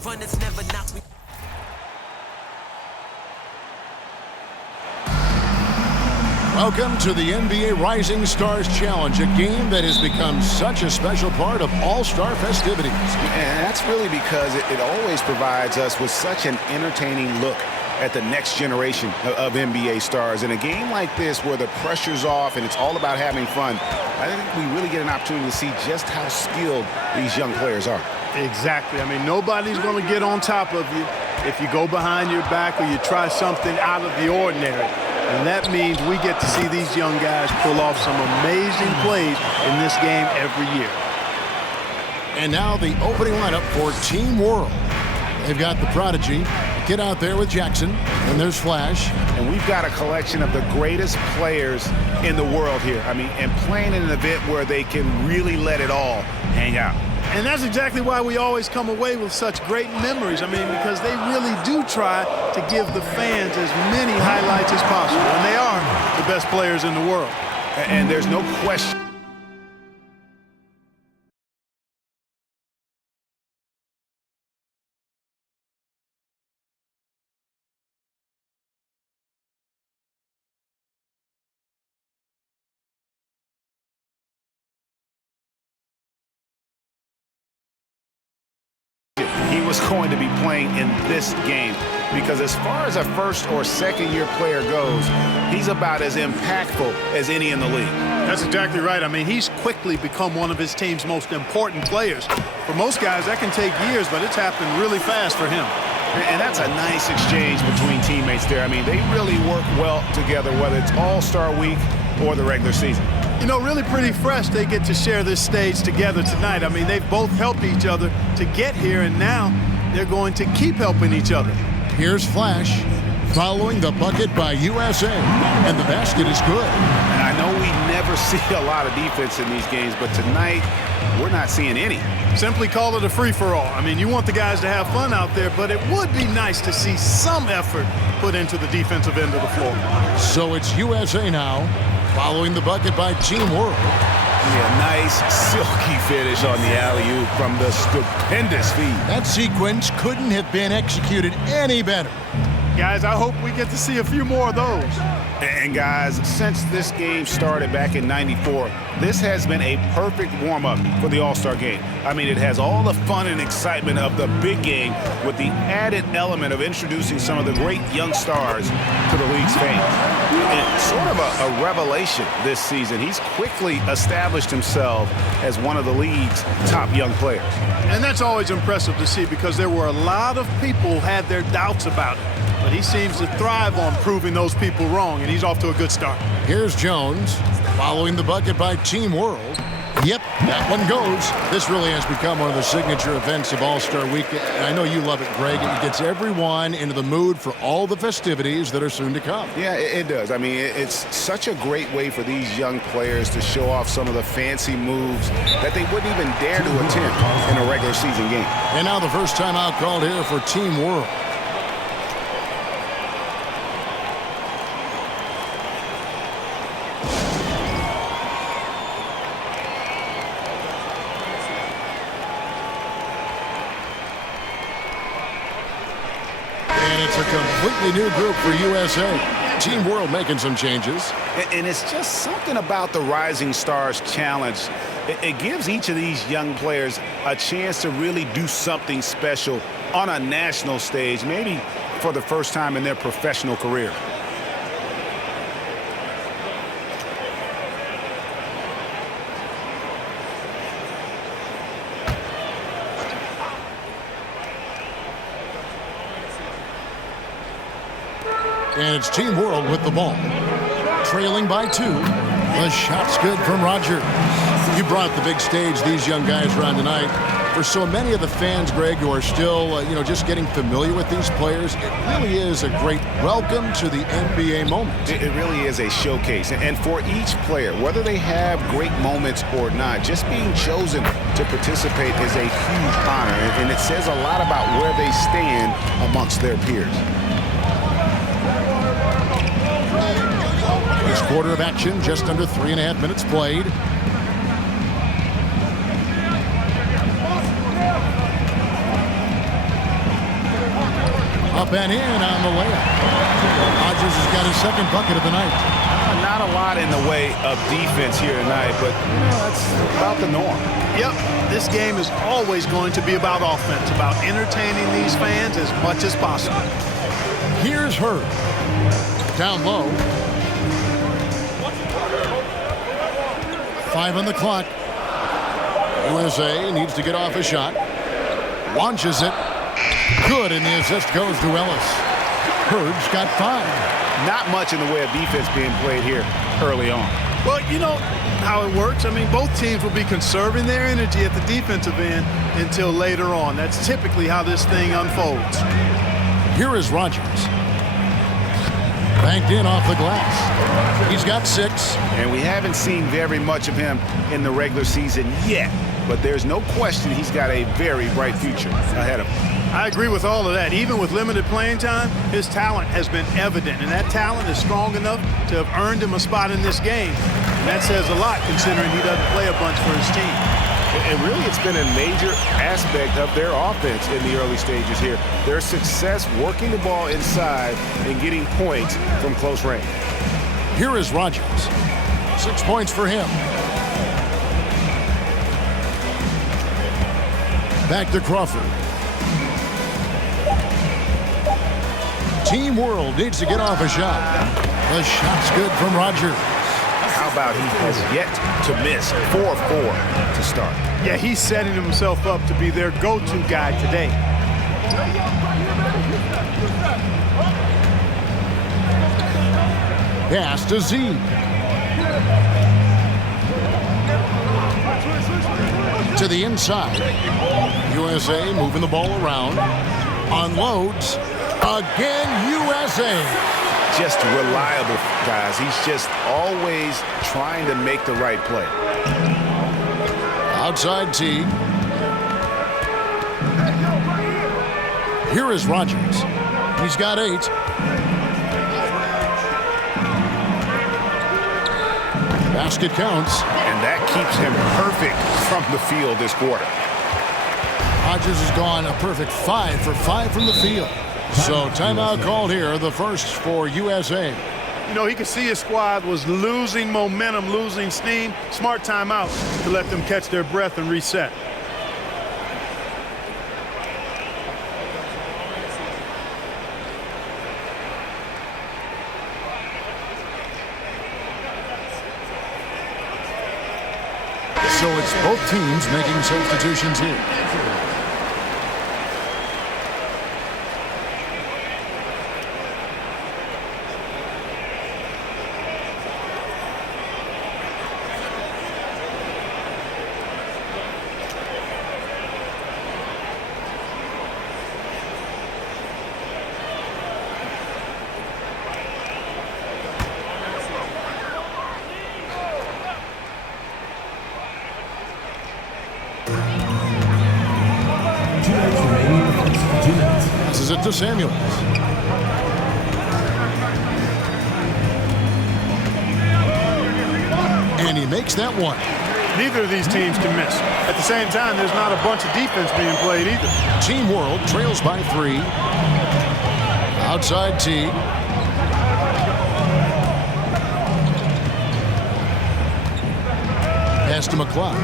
Fun that's never knocked me. Welcome to the NBA Rising Stars Challenge, a game that has become such a special part of all-star festivities. And that's really because it always provides us with such an entertaining look at the next generation of NBA stars. In a game like this where the pressure's off and it's all about having fun, I think we really get an opportunity to see just how skilled these young players are. Exactly. I mean, nobody's going to get on top of you if you go behind your back or you try something out of the ordinary. And that means we get to see these young guys pull off some amazing plays in this game every year. And now the opening lineup for Team World. They've got the prodigy, Kid out there with Jackson, and there's Flash. And we've got a collection of the greatest players in the world here. I mean, and playing in an event where they can really let it all hang out. And that's exactly why we always come away with such great memories. I mean, because they really do try to give the fans as many highlights as possible. And they are the best players in the world. And there's no question. He was going to be playing in this game because as far as a first or second year player goes, he's about as impactful as any in the league. That's exactly right. I mean, he's quickly become one of his team's most important players. For most guys, that can take years, but it's happened really fast for him. And that's a nice exchange between teammates there. I mean, they really work well together, whether it's All-Star Week or the regular season. You know, really pretty fresh they get to share this stage together tonight. I mean, they've both helped each other to get here, and now they're going to keep helping each other. Here's Flash following the bucket by USA, and the basket is good. And I know we never see a lot of defense in these games, but tonight we're not seeing any. Simply call it a free-for-all. I mean, you want the guys to have fun out there, but it would be nice to see some effort put into the defensive end of the floor. So it's USA now, following the bucket by Team World. Yeah, nice silky finish on the alley-oop from the stupendous feed. That sequence couldn't have been executed any better. Guys, I hope we get to see a few more of those. And guys, since this game started back in '94, this has been a perfect warm-up for the All-Star game. I mean, it has all the fun and excitement of the big game with the added element of introducing some of the great young stars to the league's fame. And sort of a revelation this season. He's quickly established himself as one of the league's top young players. And that's always impressive to see because there were a lot of people who had their doubts about it. But he seems to thrive on proving those people wrong, and he's off to a good start. Here's Jones following the bucket by Team World. Yep, that one goes. This really has become one of the signature events of All-Star Week. I know you love it, Greg. It gets everyone into the mood for all the festivities that are soon to come. Yeah, it does. I mean, it's such a great way for these young players to show off some of the fancy moves that they wouldn't even dare to attempt in a regular season game. And now the first time out called here for Team World. It's a completely new group for USA. Team World making some changes. And it's just something about the Rising Stars Challenge. It gives each of these young players a chance to really do something special on a national stage, maybe for the first time in their professional career. And it's Team World with the ball. Trailing by 2. The shot's good from Roger. You brought the big stage these young guys around tonight. For so many of the fans, Greg, who are still, just getting familiar with these players, it really is a great welcome to the NBA moment. It really is a showcase. And for each player, whether they have great moments or not, just being chosen to participate is a huge honor. And it says a lot about where they stand amongst their peers. This quarter of action, just under 3.5 minutes played. Up and in on the layup. Rodgers has got his second bucket of the night. Not a lot in the way of defense here tonight, but that's about the norm. Yep, this game is always going to be about offense, about entertaining these fans as much as possible. Here's Hurd. Down low. 5 on the clock. USA needs to get off a shot. Launches it. Good, and the assist goes to Ellis. Hurd's got 5. Not much in the way of defense being played here early on. Well, you know how it works. I mean, both teams will be conserving their energy at the defensive end until later on. That's typically how this thing unfolds. Here is Rodgers. Banked in off the glass. He's got 6. And we haven't seen very much of him in the regular season yet. But there's no question he's got a very bright future ahead of him. I agree with all of that. Even with limited playing time, his talent has been evident. And that talent is strong enough to have earned him a spot in this game. And that says a lot considering he doesn't play a bunch for his team. And really, it's been a major aspect of their offense in the early stages here. Their success working the ball inside and getting points from close range. Here is Rodgers. 6 points for him. Back to Crawford. Team World needs to get off a shot. The shot's good from Rodgers. How about he has yet to miss 4-4 to start? Yeah, he's setting himself up to be their go-to guy today. Pass to Z. To the inside. USA moving the ball around. Unloads. Again, USA. Just reliable, guys. He's just always trying to make the right play. Outside Teague. Here is Rodgers. He's got 8. Basket counts. And that keeps him perfect from the field this quarter. Rodgers has gone a perfect 5 for 5 from the field. So timeout called here, the first for USA. You know, he could see his squad was losing momentum, losing steam. Smart timeout to let them catch their breath and reset. So it's both teams making substitutions here. Passes it to Samuels. And he makes that one. Neither of these teams can miss. At the same time, there's not a bunch of defense being played either. Team World trails by 3. Outside Teague. Pass to McLeod.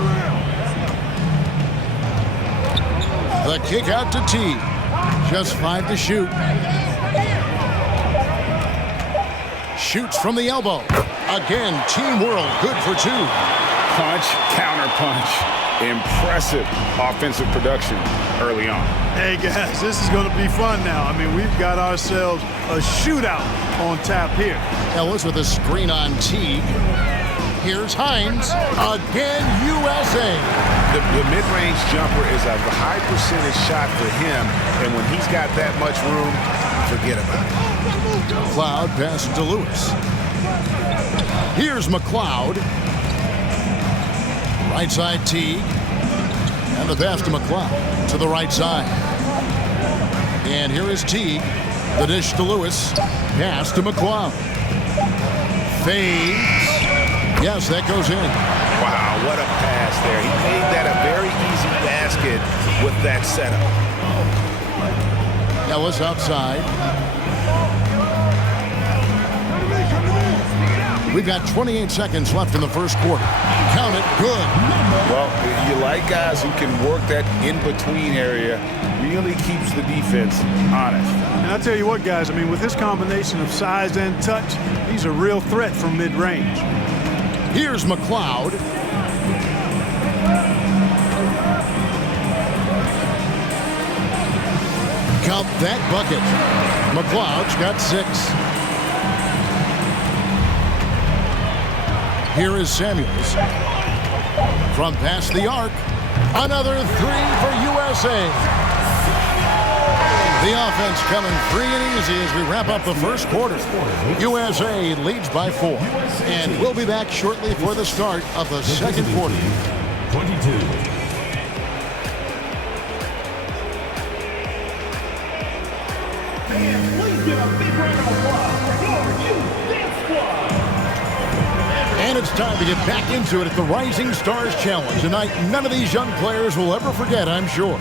The kick out to Teague. Just 5 to shoot. Shoots from the elbow. Again, Team World good for 2. Punch, counter punch. Impressive offensive production early on. Hey, guys, this is going to be fun now. I mean, we've got ourselves a shootout on tap here. Ellis with a screen on Teague. Here's Hines. Again, USA. The mid-range jumper is a high percentage shot for him, and when he's got that much room, forget about it. McLeod passes to Lewis. Here's McLeod. Right side Teague. And the pass to McLeod to the right side. And here is Teague. The dish to Lewis. Pass to McLeod. Fades. Yes, that goes in. Wow, what a pass there. He made that a very easy basket with that setup. Ellis outside. We've got 28 seconds left in the first quarter. Count it. Good. Well, you like guys who can work that in-between area. Really keeps the defense honest. And I'll tell you what, guys, I mean, with this combination of size and touch, he's a real threat from mid-range. Here's McLeod. Count that bucket. McLeod's got 6. Here is Samuels. From past the arc. Another 3 for USA. The offense coming free and easy as we wrap up the first quarter. USA leads by 4. And we'll be back shortly for the start of the second quarter. 22. Please give a big round of applause for your youth dance squad. And it's time to get back into it at the Rising Stars Challenge. Tonight, none of these young players will ever forget, I'm sure.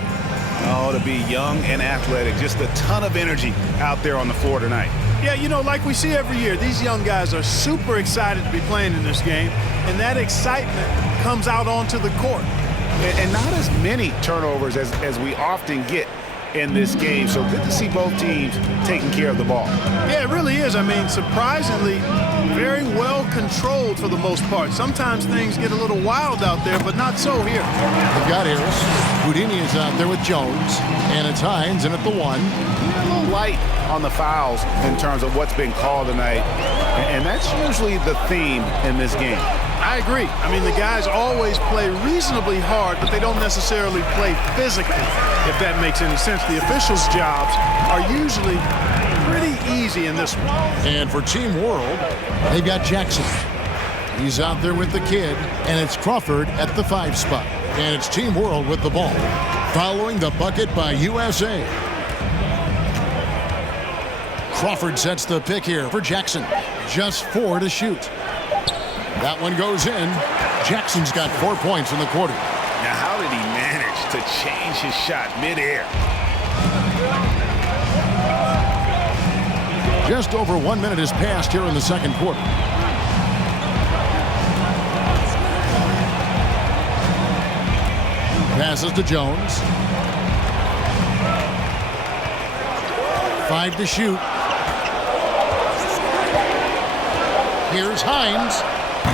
Oh, to be young and athletic. Just a ton of energy out there on the floor tonight. Yeah, you know, like we see every year, these young guys are super excited to be playing in this game, and that excitement comes out onto the court. And not as many turnovers as we often get in this game. So good to see both teams taking care of the ball. Yeah, it really is. I mean, surprisingly, very well controlled for the most part. Sometimes things get a little wild out there, but not so here. They've got Harris. Houdini is out there with Jones. And it's Hines in at the 1. A little light on the fouls in terms of what's been called tonight. And that's usually the theme in this game. I agree. I mean, the guys always play reasonably hard, but they don't necessarily play physically, if that makes any sense. The officials' jobs are usually pretty easy in this one. And for Team World, they've got Jackson. He's out there with the kid, and it's Crawford at the 5 spot. And it's Team World with the ball, following the bucket by USA. Crawford sets the pick here for Jackson. Just 4 to shoot. That one goes in. Jackson's got 4 points in the quarter. Now, how did he manage to change his shot midair? Just over 1 minute has passed here in the second quarter. Passes to Jones. 5 to shoot. Here's Hines.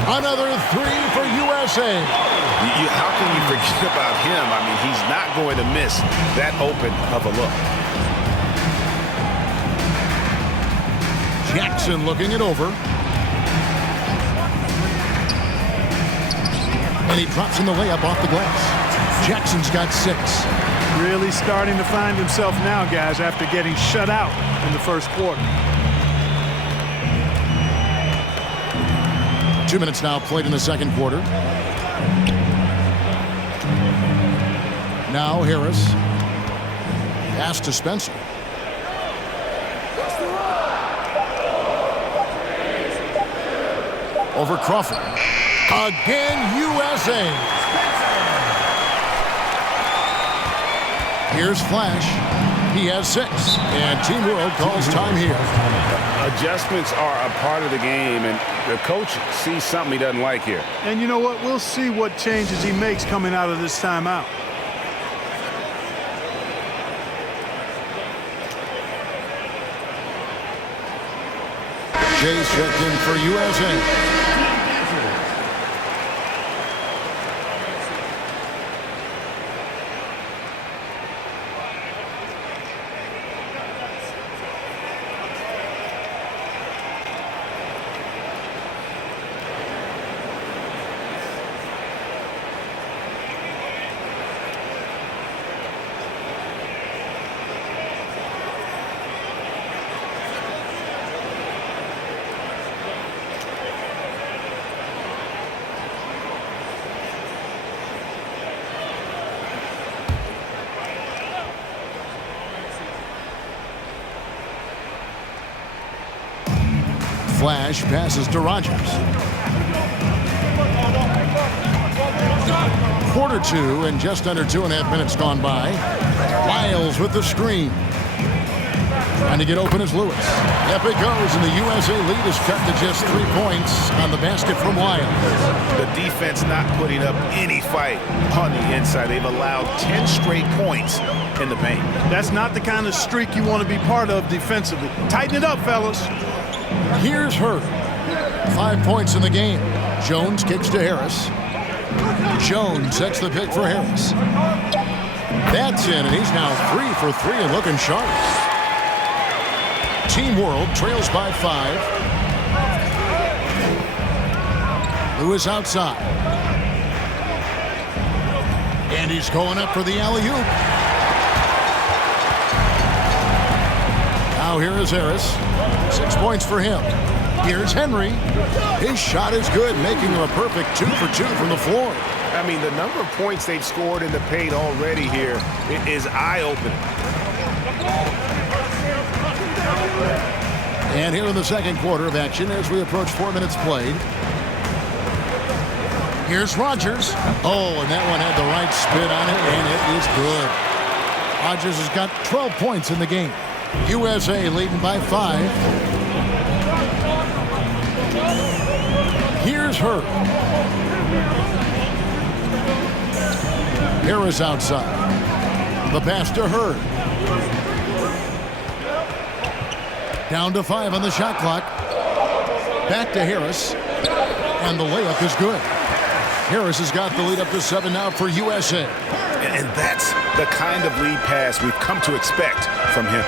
Another 3 for USA. How can you forget about him? I mean, he's not going to miss that open of a look. Jackson looking it over. And he drops in the layup off the glass. Jackson's got 6. Really starting to find himself now, guys, after getting shut out in the first quarter. 2 minutes now played in the second quarter. Now Harris. Pass to Spencer. Over Crawford. Again, USA. Here's Flash. He has 6. And Team World calls time here. Adjustments are a part of the game, and the coach sees something he doesn't like here. And you know what? We'll see what changes he makes coming out of this timeout. Jay's checked in for USA. Flash passes to Rogers. Quarter 2 and just under 2.5 minutes gone by. Lyles with the screen. Trying to get open is Lewis. Up it goes, and the USA lead is cut to just 3 points on the basket from Lyles. The defense not putting up any fight on the inside. They've allowed 10 straight points in the paint. That's not the kind of streak you want to be part of defensively. Tighten it up, fellas. Here's Hurd. 5 points in the game. Jones kicks to Harris. Jones sets the pick for Harris. That's in, and he's now 3 for 3 and looking sharp. Team World trails by 5. Lewis outside. And he's going up for the alley-oop. Now here is Harris. 6 points for him. Here's Henry. His shot is good, making him a perfect 2 for 2 from the floor. I mean, the number of points they've scored in the paint already here is eye-opening. And here in the second quarter of action as we approach 4 minutes played. Here's Rogers. Oh, and that one had the right spin on it, and it is good. Rogers has got 12 points in the game. USA leading by 5. Here's Hurd. Harris outside. The pass to Hurd. Down to 5 on the shot clock. Back to Harris. And the layup is good. Harris has got the lead up to 7 now for USA. And that's the kind of lead pass we've come to expect from him.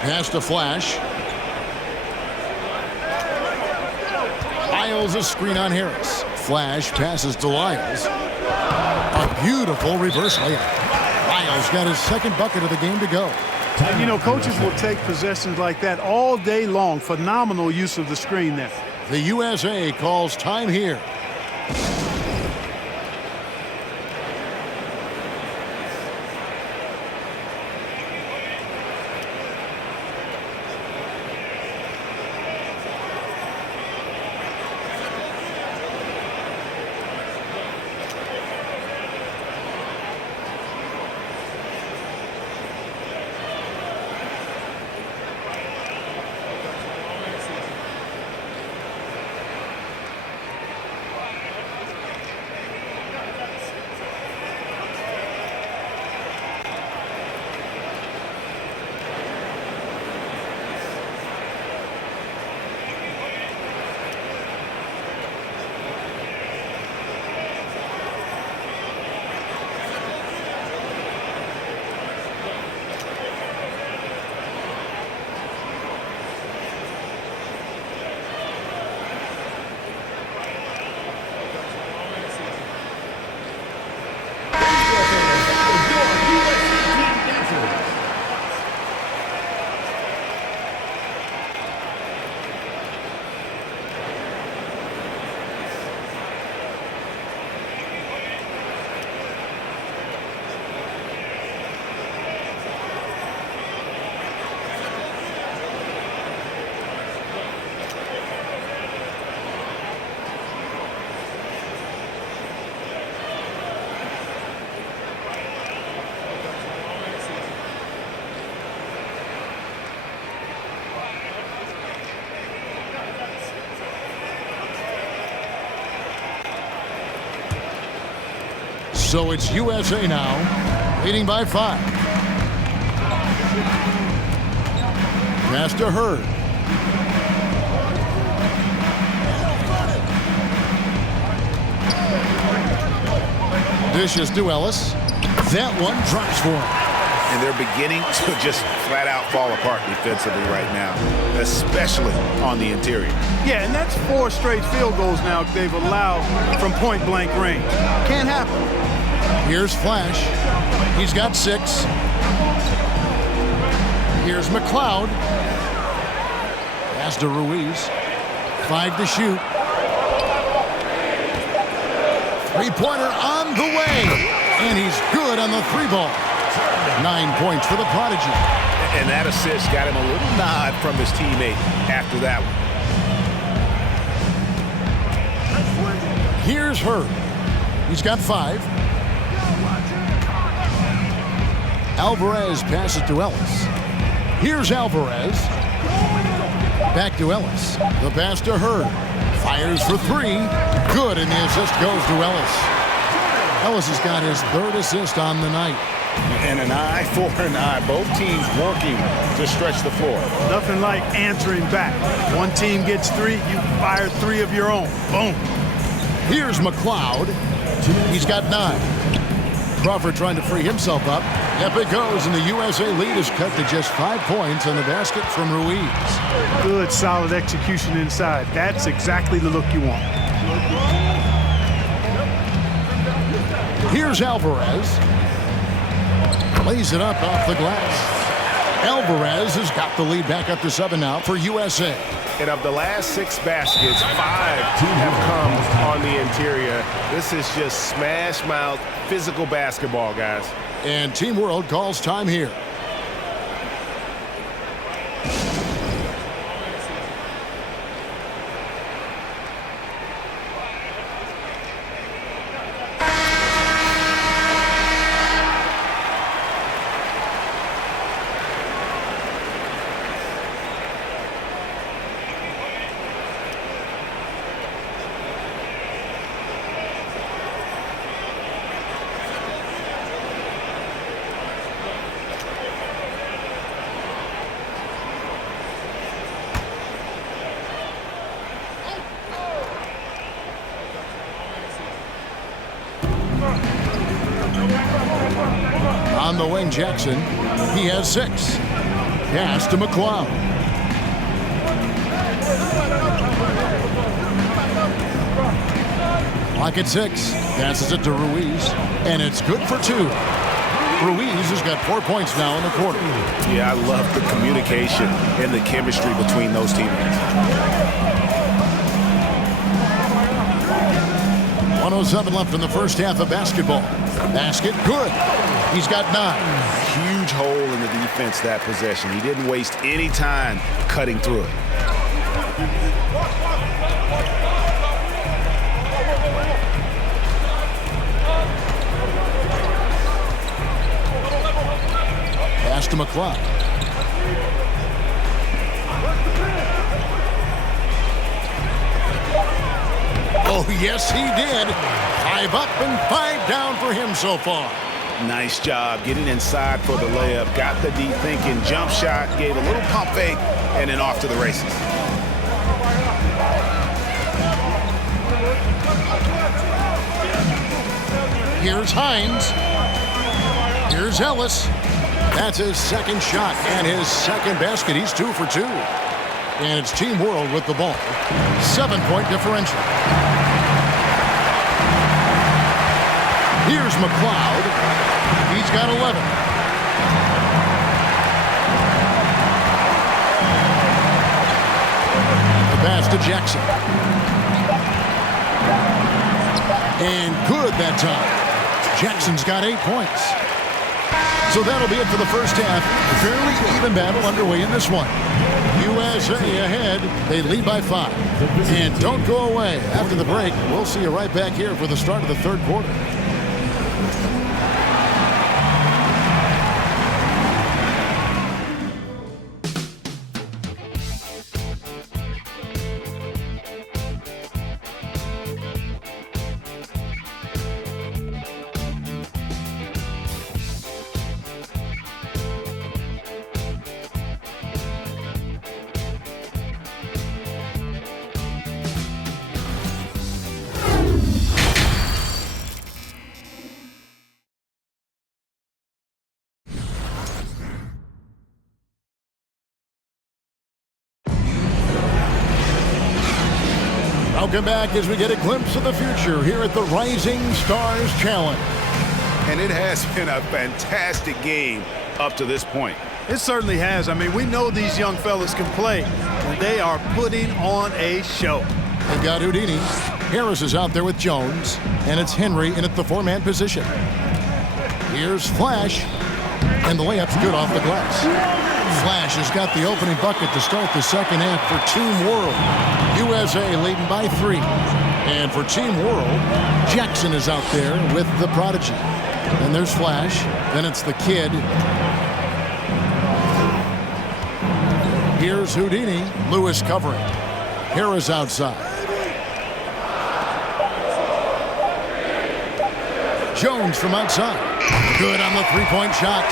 Pass to Flash. Lyles a screen on Harris. Flash passes to Lyles. A beautiful reverse layup. Lyles got his second bucket of the game to go. And, you know, coaches will take possessions like that all day long. Phenomenal use of the screen there. The USA calls time here. So it's USA now, leading by 5. Pass to Hurd. Dishes to Ellis. That one drops for him. And they're beginning to just flat out fall apart defensively right now, especially on the interior. Yeah, and that's 4 straight field goals now they've allowed from point-blank range. Can't happen. Here's Flash. He's got 6. Here's McLeod. Pass to Ruiz. 5 to shoot. 3-pointer on the way. And he's good on the 3-ball. 9 points for the Prodigy. And that assist got him a little nod from his teammate after that one. Here's Hurd. He's got 5. Alvarez passes to Ellis. Here's Alvarez. Back to Ellis. The pass to Hurd. Fires for three. Good, and the assist goes to Ellis. Ellis has got his third assist on the night. And an eye for an eye. Both teams working to stretch the floor. Nothing like answering back. One team gets three, you fire three of your own. Boom. Here's McLeod. He's got 9. Crawford trying to free himself up. Up it goes, and the USA lead is cut to just 5 points on the basket from Ruiz. Good, solid execution inside. That's exactly the look you want. Here's Alvarez. Lays it up off the glass. Alvarez has got the lead back up to 7 now for USA. And of the last 6 baskets, 5 have come on the interior. This is just smash mouth, physical basketball, guys. And Team World calls time here. On the wing, Jackson. He has 6. Pass to McLeod. Lock at 6. Passes it to Ruiz. And it's good for 2. Ruiz has got 4 points now in the quarter. Yeah, I love the communication and the chemistry between those teammates. 1:07 left in the first half of basketball. Basket, good. He's got 9. Huge hole in the defense that possession. He didn't waste any time cutting through it. Pass to McLeod. Oh, yes, he did. 5 up and 5 down for him so far. Nice job getting inside for the layup. Got the deep thinking jump shot, gave a little pump fake, and then off to the races. Here's Hines. Here's Ellis. That's his second shot and his second basket. He's 2 for 2. And it's Team World with the ball. 7-point differential. Here's McLeod. He's got 11. The pass to Jackson. And good that time. Jackson's got 8 points. So that'll be it for the first half. Fairly even battle underway in this one. USA ahead. They lead by 5. And don't go away. After the break, we'll see you right back here for the start of the third quarter. Welcome back as we get a glimpse of the future here at the Rising Stars Challenge. And it has been a fantastic game up to this point. It certainly has. I mean, we know these young fellas can play, and they are putting on a show. They've got Houdini. Harris is out there with Jones, and it's Henry in at the 4-man position. Here's Flash, and the layup's good off the glass. Flash has got the opening bucket to start the second half for Team World. USA leading by 3. And for Team World, Jackson is out there with the prodigy. Then there's Flash. Then it's the kid. Here's Houdini. Lewis covering. Harris outside. Jones from outside. Good on the three-point shot.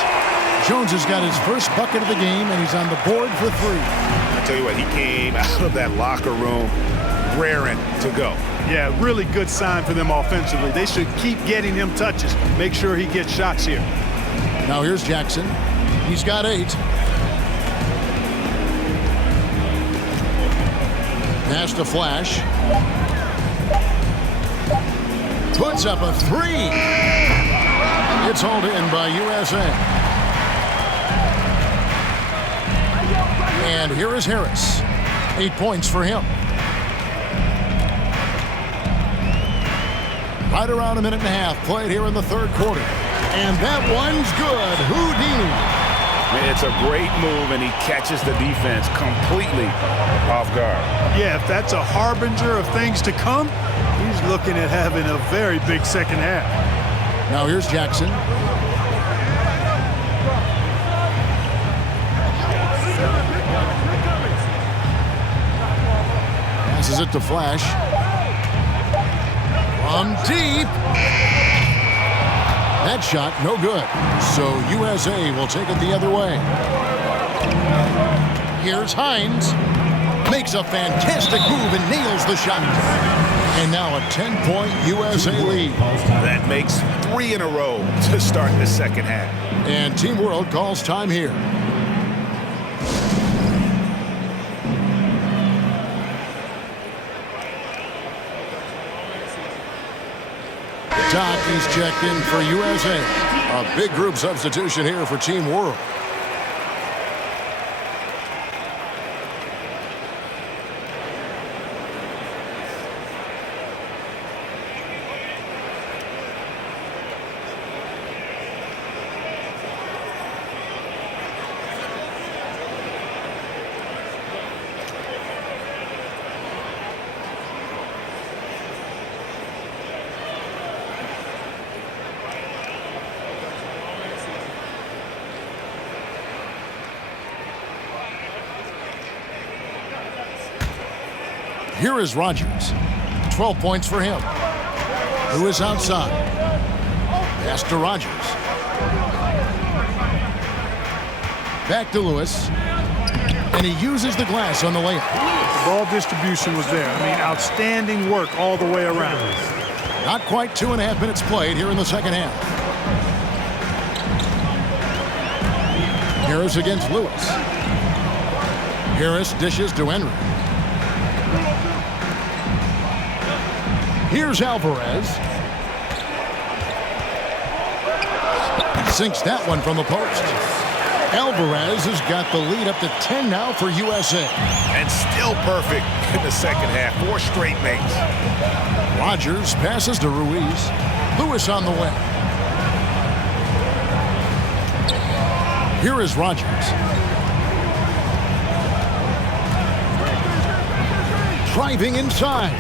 Jones has got his first bucket of the game, and he's on the board for three. I tell you what, he came out of that locker room raring to go. Yeah, really good sign for them offensively. They should keep getting him touches. Make sure he gets shots here. Now here's Jackson. He's got 8. Pass to Flash. Puts up a 3. It's hauled in by USA. And here is Harris. 8 points for him. Right around a minute and a half played here in the third quarter. And that one's good. Houdini. It's a great move, and he catches the defense completely off guard. Yeah, if that's a harbinger of things to come, he's looking at having a very big second half. Now here's Jackson. Passes it to Flash. From deep. That shot, no good. So USA will take it the other way. Here's Hines. Makes a fantastic move and nails the shot. And now a 10-point USA lead. That makes 3 in a row to start the second half. And Team World calls time here. Doc is checked in for USA. A big group substitution here for Team World. Here is Rogers. 12 points for him. Who is outside? Pass to Rogers. Back to Lewis. And he uses the glass on the layup. The ball distribution was there. I mean, outstanding work all the way around. Not quite 2.5 minutes played here in the second half. Harris against Lewis. Harris dishes to Henry. Here's Alvarez. Sinks that one from the post. Alvarez has got the lead up to 10 now for USA. And still perfect in the second half. 4 straight makes. Rogers passes to Ruiz. Lewis on the way. Here is Rogers. Driving inside.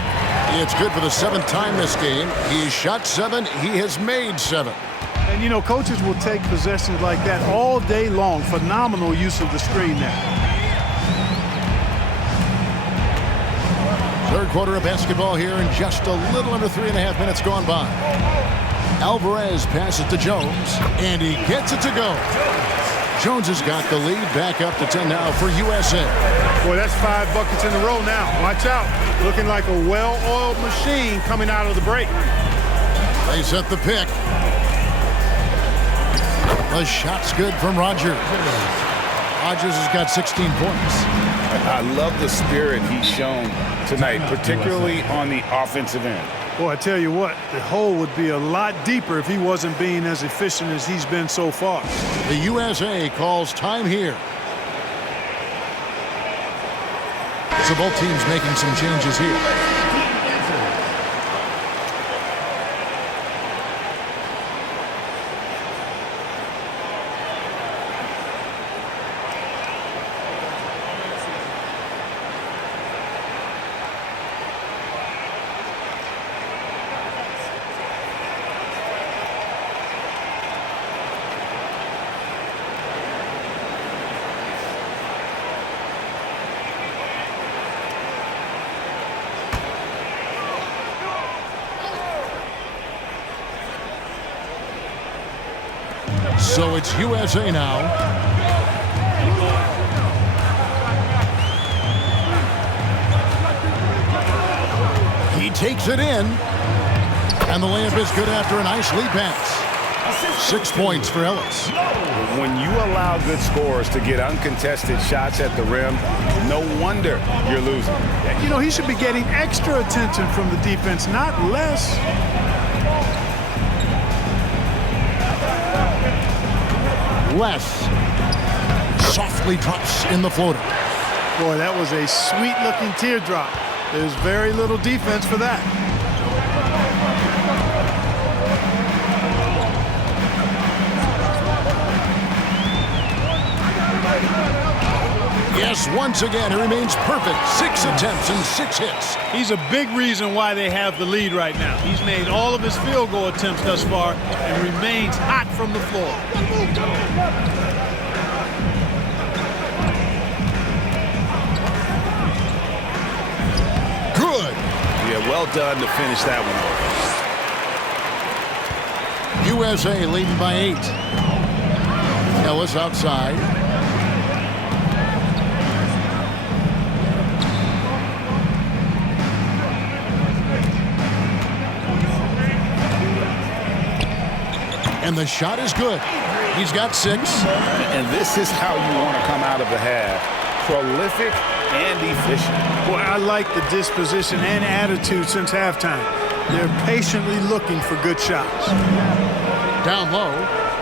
It's good for the 7th time this game. He's shot 7. He has made 7. And, you know, coaches will take possessions like that all day long. Phenomenal use of the screen there. Third quarter of basketball here in just a little under 3.5 minutes gone by. Alvarez passes to Jones, and he gets it to go. Jones has got the lead back up to 10 now for USA. Boy, that's 5 buckets in a row now. Watch out. Looking like a well-oiled machine coming out of the break. They set the pick. The shot's good from Rogers. Rogers has got 16 points. I love the spirit he's shown tonight, particularly on the offensive end. Boy, I tell you what, the hole would be a lot deeper if he wasn't being as efficient as he's been so far. The USA calls time here. So both teams making some changes here. So it's USA now. He takes it in. And the layup is good after a nice lead pass. 6 points for Ellis. When you allow good scorers to get uncontested shots at the rim, no wonder you're losing. You know, he should be getting extra attention from the defense, not less. Les softly drops in the floater. Boy, that was a sweet-looking teardrop. There's very little defense for that. Yes, once again, he remains perfect. 6 attempts and 6 hits. He's a big reason why they have the lead right now. He's made all of his field goal attempts thus far and remains hot from the floor. Good. Yeah, well done to finish that one. USA leading by 8. Ellis outside. And the shot is good. He's got 6. And this is how you want to come out of the half. Prolific and efficient. Boy, I like the disposition and attitude since halftime. They're patiently looking for good shots. Down low,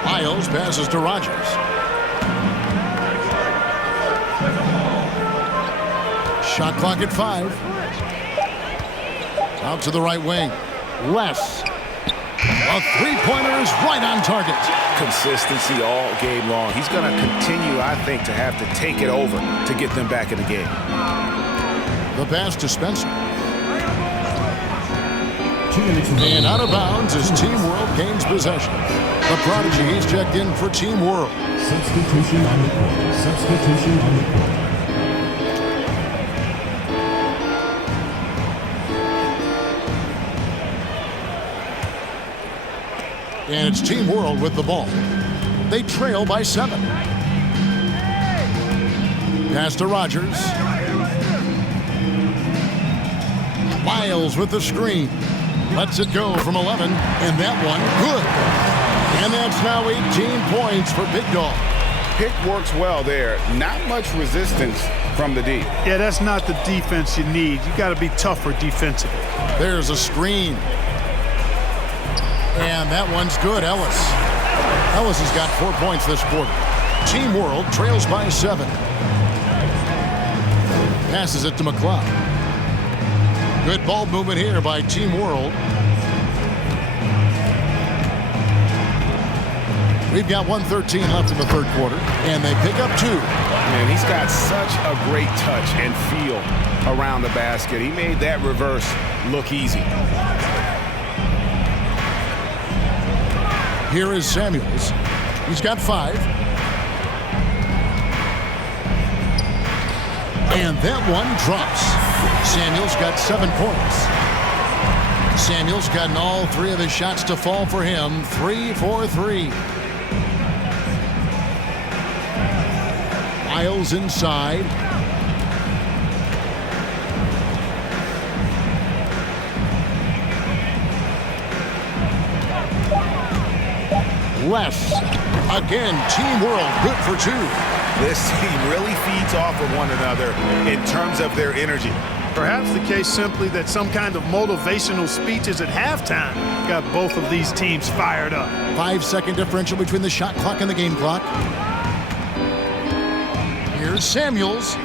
Miles passes to Rogers. Shot clock at 5. Out to the right wing. Les. A three-pointer is right on target. Consistency all game long. He's going to continue, I think, to have to take it over to get them back in the game. The pass to Spencer. And out of bounds as Team World gains possession. The prodigy is checked in for Team World. Substitution on the court. Substitution on the court. And it's Team World with the ball. They trail by 7. Pass to Rogers. Miles with the screen. Lets it go from 11. And that one, good. And that's now 18 points for Big Dog. Pick works well there. Not much resistance from the D. Yeah, that's not the defense you need. You got to be tougher defensively. There's a screen. And that one's good, Ellis. Ellis has got 4 points this quarter. Team World trails by 7. Passes it to McCloud. Good ball movement here by Team World. We've got 1:13 left in the third quarter, and they pick up 2. Man, he's got such a great touch and feel around the basket. He made that reverse look easy. Here is Samuels. He's got 5. And that one drops. Samuels got 7 points. Samuels gotten all 3 of his shots to fall for him. 3 for 3. Miles inside. Les. Again, Team World good for 2. This team really feeds off of one another in terms of their energy. Perhaps the case simply that some kind of motivational speeches at halftime got both of these teams fired up. 5-second differential between the shot clock and the game clock. Here's Samuels.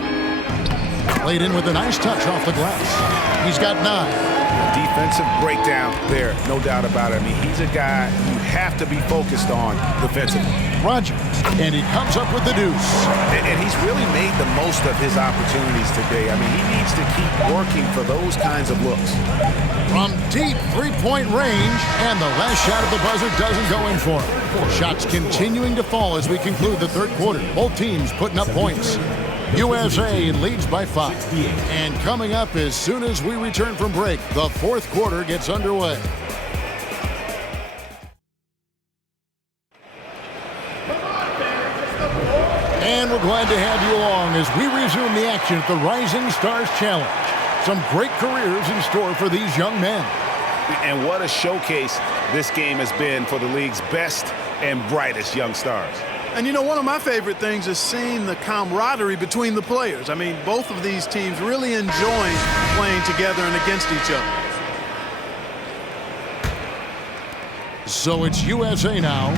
Laid in with a nice touch off the glass. He's got 9. Defensive breakdown there, no doubt about it. I mean, he's a guy you have to be focused on defensively. Rogers, and he comes up with the deuce. And he's really made the most of his opportunities today. I mean, he needs to keep working for those kinds of looks. From deep three-point range, and the last shot of the buzzer doesn't go in for him. Shots continuing to fall as we conclude the third quarter. Both teams putting up points. USA leads by 5. And coming up as soon as we return from break, the fourth quarter gets underway. glad to have you along as we resume the action at the Rising Stars Challenge. Some great careers in store for these young men. And what a showcase this game has been for the league's best and brightest young stars. And you know, one of my favorite things is seeing the camaraderie between the players. I mean, both of these teams really enjoying playing together and against each other. So it's USA now.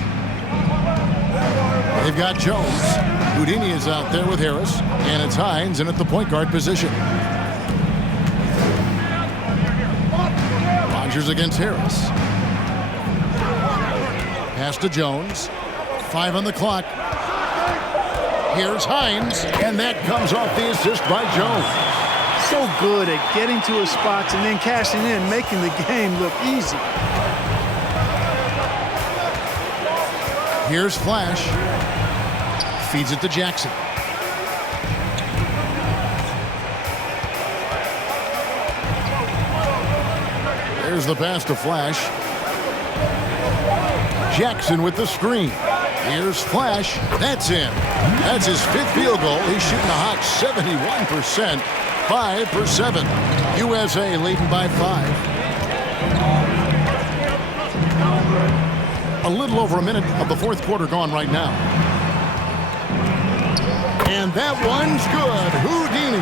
They've got Jones. Houdini is out there with Harris. And it's Hines in at the point guard position. Rogers against Harris. Pass to Jones. 5 on the clock. Here's Hines. And that comes off the assist by Jones. So good at getting to his spots and then cashing in, making the game look easy. Here's Flash. Feeds it to Jackson. There's the pass to Flash. Jackson with the screen. Here's Flash. That's in. That's his 5th field goal. He's shooting a hot 71%. 5 for 7. USA leading by 5. A little over a minute of the 4th quarter gone right now. And that one's good. Houdini.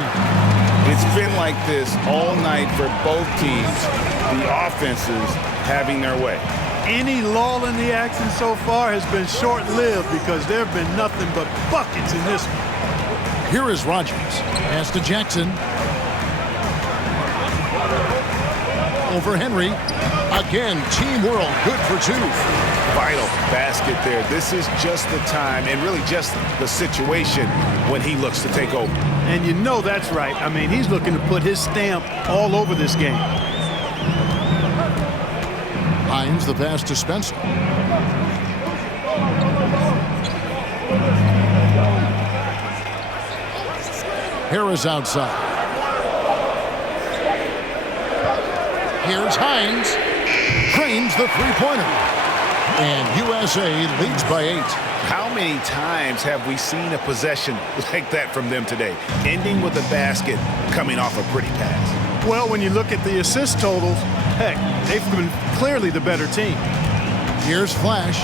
It's been like this all night for both teams. The offenses having their way. Any lull in the action so far has been short-lived because there have been nothing but buckets in this one. Here is Rogers. Pass to Jackson. Over Henry. Again, Team World good for 2. Vital basket there. This is just the time and really just the situation when he looks to take over. And you know that's right. I mean, he's looking to put his stamp all over this game. Hines the pass to Spencer. Harris outside. Here's Hines. Drains the three-pointer. And USA leads by 8. How many times have we seen a possession like that from them today? Ending with a basket, coming off a pretty pass. Well, when you look at the assist totals, heck, they've been clearly the better team. Here's Flash.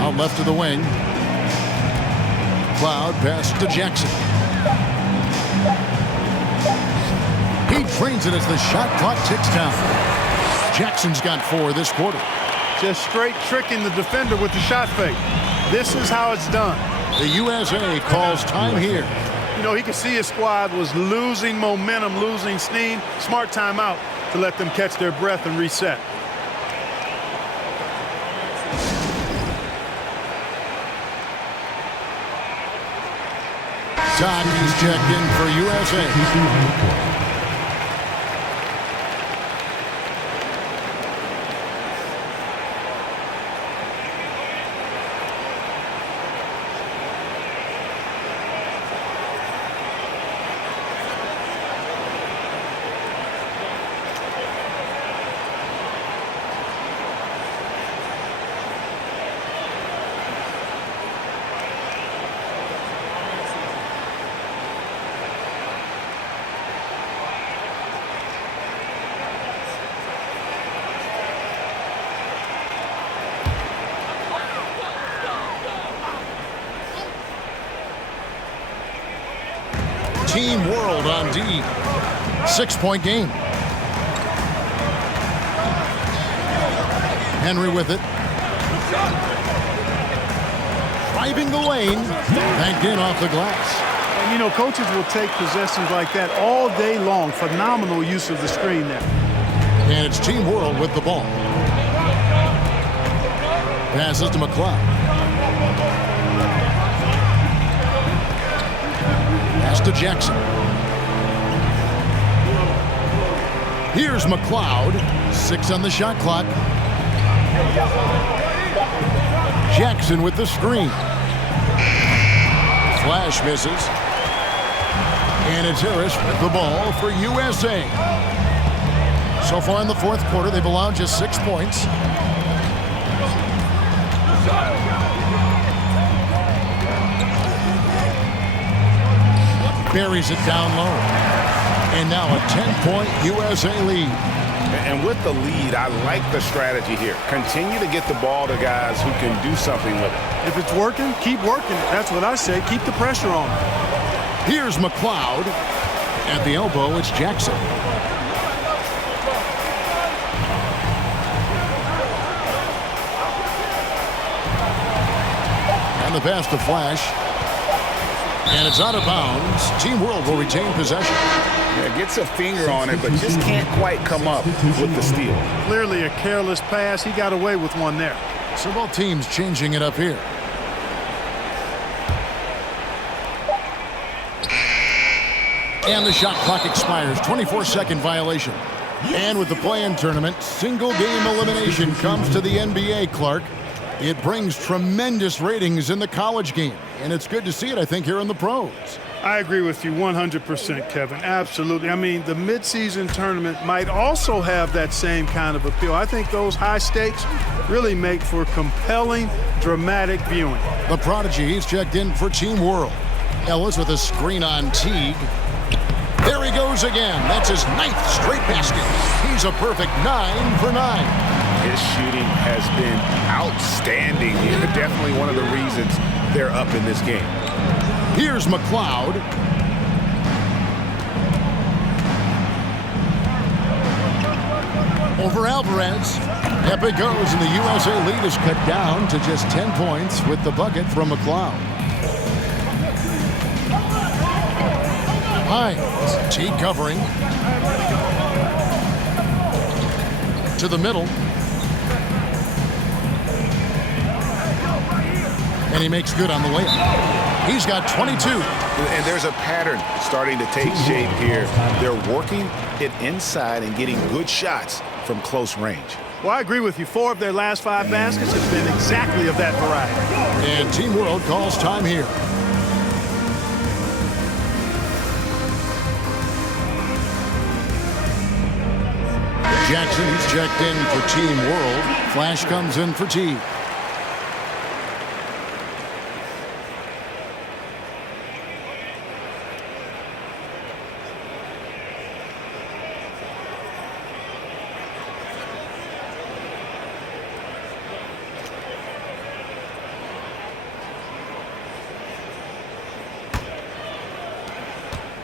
Out left of the wing. Cloud pass to Jackson. He trains it as the shot clock ticks down. Jackson's got 4 this quarter. Just straight tricking the defender with the shot fake. This is how it's done. The USA calls time here. You know, he could see his squad was losing momentum, losing steam. Smart timeout to let them catch their breath and reset. Taki's checked in for USA. Team World on D. 6-point game. Henry with it. Driving the lane. Banked in off the glass. And, you know, coaches will take possessions like that all day long. Phenomenal use of the screen there. And it's Team World with the ball. Passes to McLeod. Pass to Jackson. Here's McLeod. 6 on the shot clock. Jackson with the screen. Flash misses. And it's Harris with the ball for USA. So far in the 4th quarter, they've allowed just 6 points. Buries it down low. And now a 10-point USA lead. And with the lead, I like the strategy here. Continue to get the ball to guys who can do something with it. If it's working, keep working. That's what I say. Keep the pressure on. Here's McLeod. At the elbow, it's Jackson. And the pass to Flash. And it's out of bounds. Team World will retain possession. Yeah, gets a finger on it, but just can't quite come up with the steal. Clearly a careless pass. He got away with one there. So both teams changing it up here. And the shot clock expires. 24-second violation. And with the play-in tournament, single-game elimination comes to the NBA, Clark. It brings tremendous ratings in the college game. And it's good to see it, I think, here in the pros. I agree with you 100%, Kevin. Absolutely. I mean, the midseason tournament might also have that same kind of appeal. I think those high stakes really make for compelling, dramatic viewing. The prodigy, he's checked in for Team World. Ellis with a screen on Teague. There he goes again. That's his 9th straight basket. He's a perfect 9 for 9. His shooting has been outstanding. Definitely one of the reasons they're up in this game. Here's McLeod. Over Alvarez. Up it goes, and the USA lead is cut down to just 10 points with the bucket from McLeod. Hines, Teague covering. To the middle. And he makes good on the layup. He's got 22. And there's a pattern starting to take shape here. They're working it inside and getting good shots from close range. Well, I agree with you. 4 of their last 5 baskets have been exactly of that variety. And Team World calls time here. Jackson, he's checked in for Team World. Flash comes in for Teague.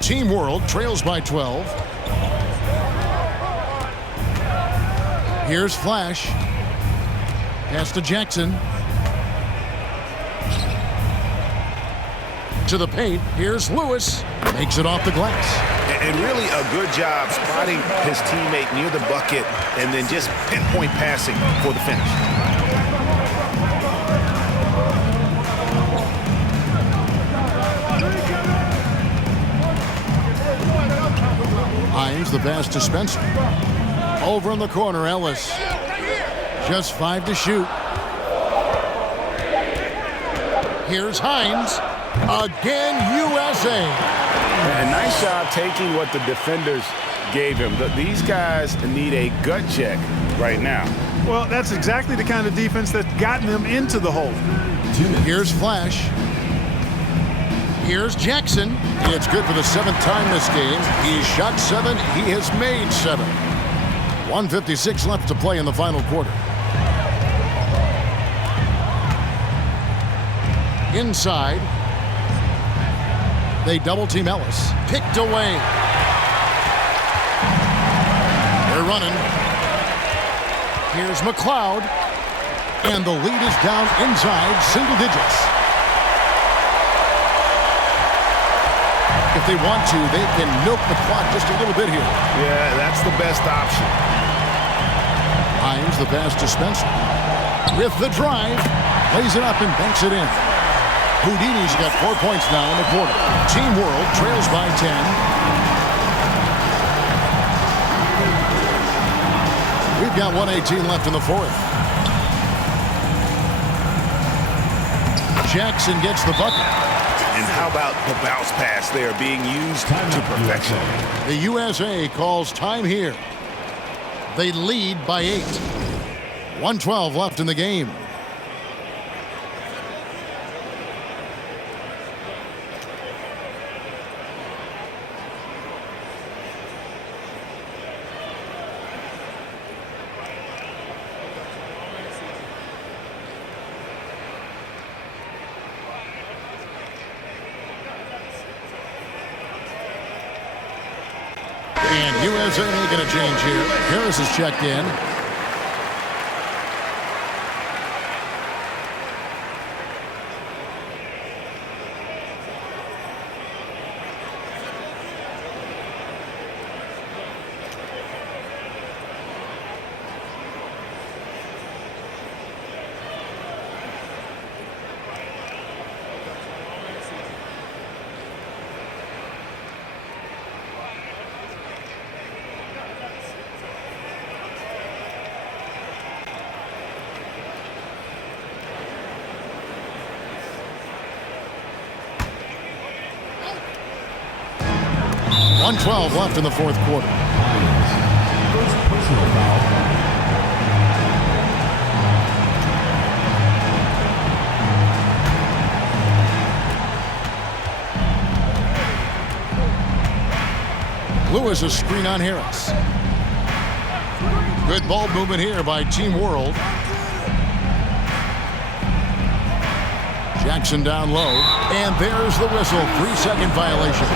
Team World trails by 12. Here's Flash. Pass to Jackson. To the paint. Here's Lewis. Makes it off the glass. And really a good job spotting his teammate near the bucket and then just pinpoint passing for the finish. Hines, the pass to Spencer. Over in the corner, Ellis. Just 5 to shoot. Here's Hines. Again, USA. A nice job taking what the defenders gave him. These guys need a gut check right now. Well, that's exactly the kind of defense that's gotten them into the hole. Here's Flash. Here's Jackson. It's good for the 7th time this game. He's shot 7. He has made 7. 1:56 left to play in the final quarter. Inside. They double team Ellis. Picked away. They're running. Here's McLeod. And the lead is down inside single digits. If they want to, they can milk the clock just a little bit here. Yeah, that's the best option. Hines, the pass to Spencer. With the drive, lays it up and banks it in. Houdini's got 4 points now in the quarter. Team World trails by 10. We've got 1:18 left in the 4th. Jackson gets the bucket. And how about the bounce pass there being used to perfection? The USA calls time here. They lead by 8. 1:12 left in the game. USA making a change here. Harris is checked in. .12 left in the fourth quarter. First personal foul. Lewis, a screen on Harris. Good ball movement here by Team World. Jackson down low. And there's the whistle. 3-second violation.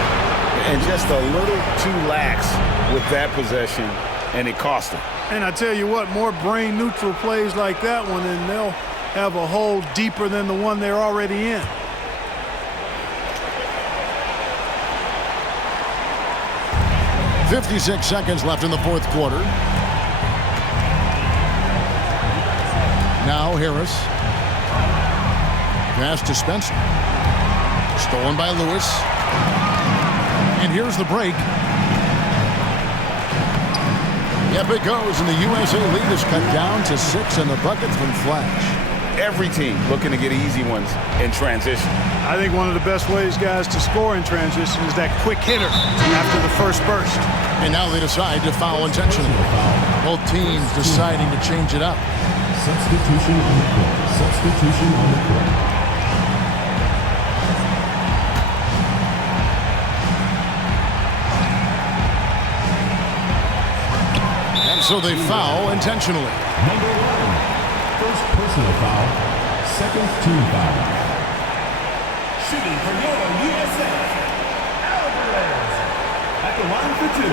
And just a little too lax with that possession, and it cost him. And I tell you what, more brain-neutral plays like that one, and they'll have a hole deeper than the one they're already in. .56 seconds left in the fourth quarter. Now Harris. Pass to Spencer. Stolen by Lewis. And here's the break. Yep, it goes, and the USA lead is cut down to 6, and the bucket's been flashed. Every team looking to get easy ones in transition. I think one of the best ways, guys, to score in transition is that quick hitter after the first burst. And now they decide to foul intentionally. Both teams deciding to change it up. Substitution on the court. Substitution on the court. So they foul intentionally. Number 11. First personal foul. Second team foul. Shooting for your USA, Alvarez at the line for 2.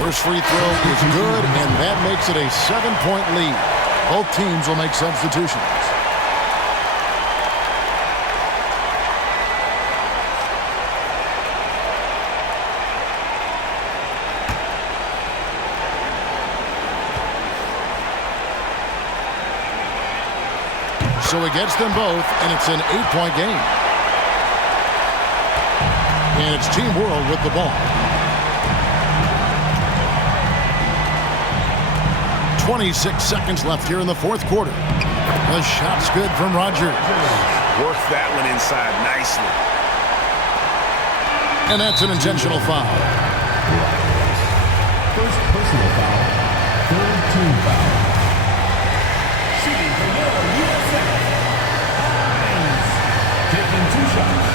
First free throw is good, and that makes it a 7-point lead. Both teams will make substitutions. So he gets them both, and it's an 8-point game. And it's Team World with the ball. 26 seconds left here in the fourth quarter. The shot's good from Rogers. Works that one inside nicely. And that's an intentional foul. First personal foul. Third team foul. Shooting for your USA, Hines taking 2 shots.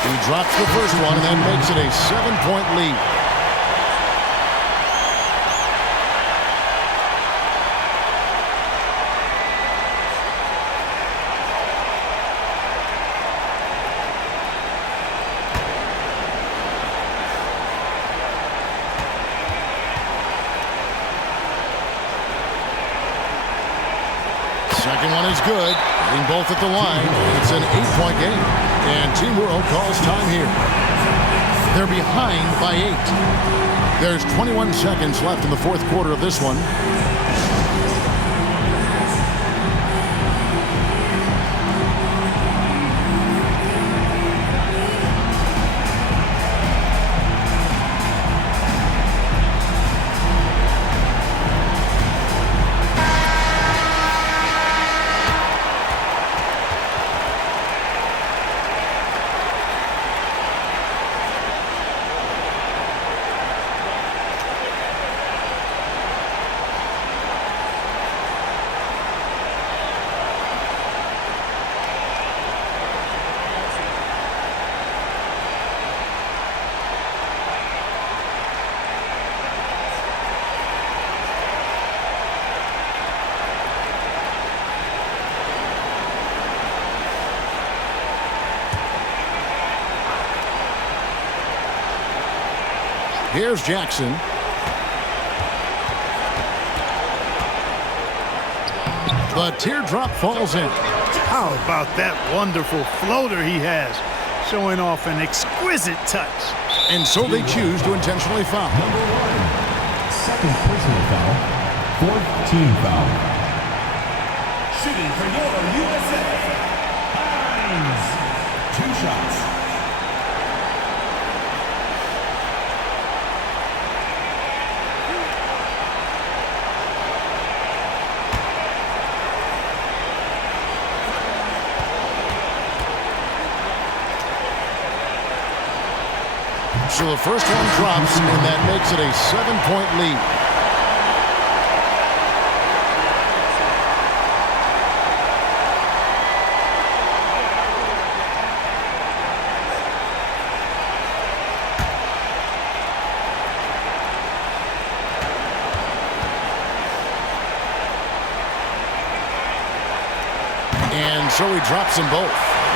He drops the first one, and that makes it a 7-point lead. Second one is good. Hitting both at the line. It's an 8-point game. And Team World calls time here. They're behind by 8. There's 21 seconds left in the fourth quarter of this one. Here's Jackson. The teardrop falls in. How about that wonderful floater he has, showing off an exquisite touch. And so they choose to intentionally foul. Number 1. Second personal foul. Fourth team foul. Shooting for your USA. Hines. 2 shots. So the first one drops, and that makes it a 7-point lead. And so he drops them both.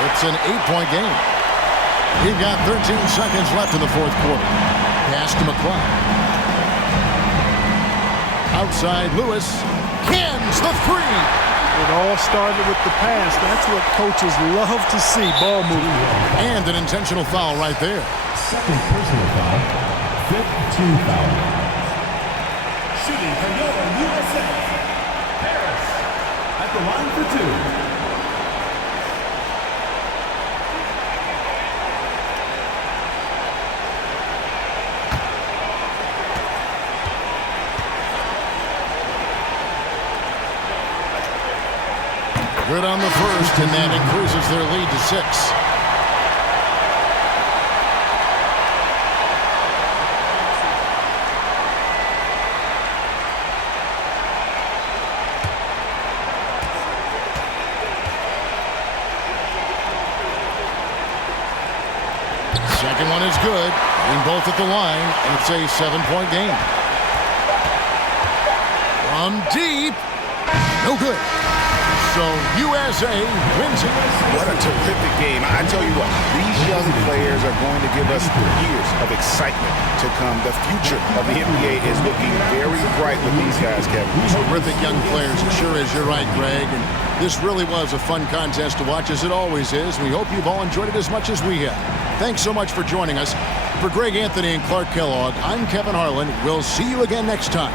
It's an 8-point game. We've got 13 seconds left in the fourth quarter. Pass to McCloud. Outside, Lewis cans the three. It all started with the pass. That's what coaches love to see, ball movement. And an intentional foul right there. Second personal foul. Fifth team foul. Shooting for your USA. Harris at the line for 2. Good on the first, and that increases their lead to 6. Second one is good. Being both at the line, and it's a 7-point game. From deep. No good. So USA wins it. What a terrific game. I tell you what, these young players are going to give us years of excitement to come. The future of the NBA is looking very bright with these guys, Kevin. Terrific young players. It sure is. You're right, Greg. And this really was a fun contest to watch, as it always is. We hope you've all enjoyed it as much as we have. Thanks so much for joining us. For Greg Anthony and Clark Kellogg, I'm Kevin Harlan. We'll see you again next time.